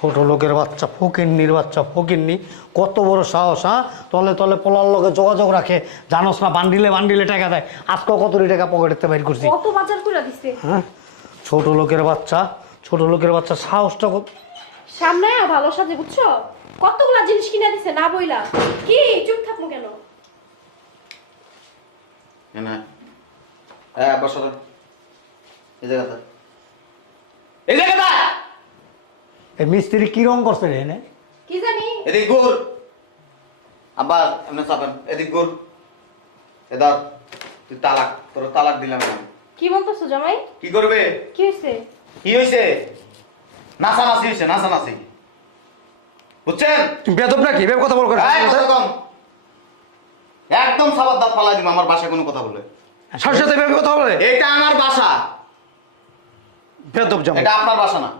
ছোট লোকের বাচ্চা, ফকিন্নির বাচ্চা, ফকিন্নি। কত বড় সাহস! হ্যাঁ, তলে তলে পোলার লগে যোগাযোগ রাখে, জানোস না? বান্ডিলে বান্ডিলে টাকা দেয়। আজকে কতটি টাকা পকেটেতে বাইর করছি। কত বাজার করে দিছে। হ্যাঁ, ছোট লোকের বাচ্চা, ছোট লোকের বাচ্চা, সাহসটা সামনে ভালো সাজে, বুঝছো? কতগুলা জিনিস কিনে দিছে না বইলা। কি চুপ থাকবো কেন? না হ্যাঁ বসো এই জায়গাটা, এই জায়গাটা। এই মিস্ত্রি কি রং করছে রে এনে? কি জানি। এদিক ঘুর, আবার এমনি চাপেন, এদিক ঘুর। এদার তুই তালাক, তোর তালাক দিলাম আমি। কি বলতেছো জামাই? কি করবে? কি হইছে? কি হয়েছে? নাচানাচি হয়েছে, নাচানাচি, বুঝছেন? তুমি বেদব নাকি? এভাবে কথা বল করে? এই, কথা কম। একদম সাবাদ দাঁত ফালাই দিব আমার বাসায় কোনো কথা বলে। সাথে এভাবে কথা বলে? এটা আমার বাসা, বেদব জামাই। এটা আপনার বাসা না।